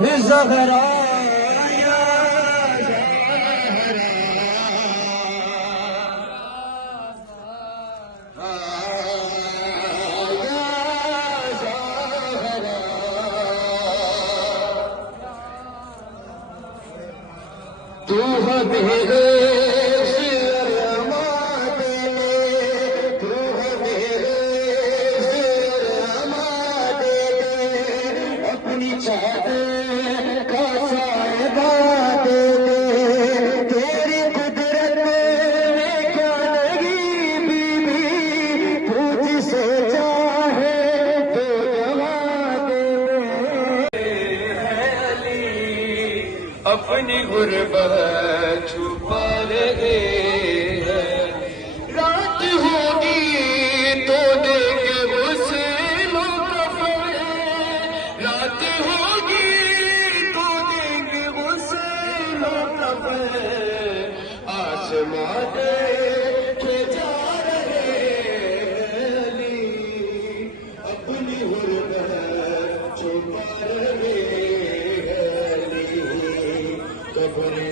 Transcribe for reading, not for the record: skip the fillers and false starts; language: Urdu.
زہرا یا تو میرے اپنی چادر کا سائبہ دے دے، تیری قدرت میں کیا لگی بی بی، تو جسے چاہے تو دوا دے دے علی، اپنی غربت چھپا رہے ہیں، رات ہوگی تو دیکھ غسل و کفن، رات ہوگی تو دیکھ غسل و کفن، آسماں دیکھے جا رہے ہیں علی، اپنی غربت چھپا رہے ہیں علی، قبر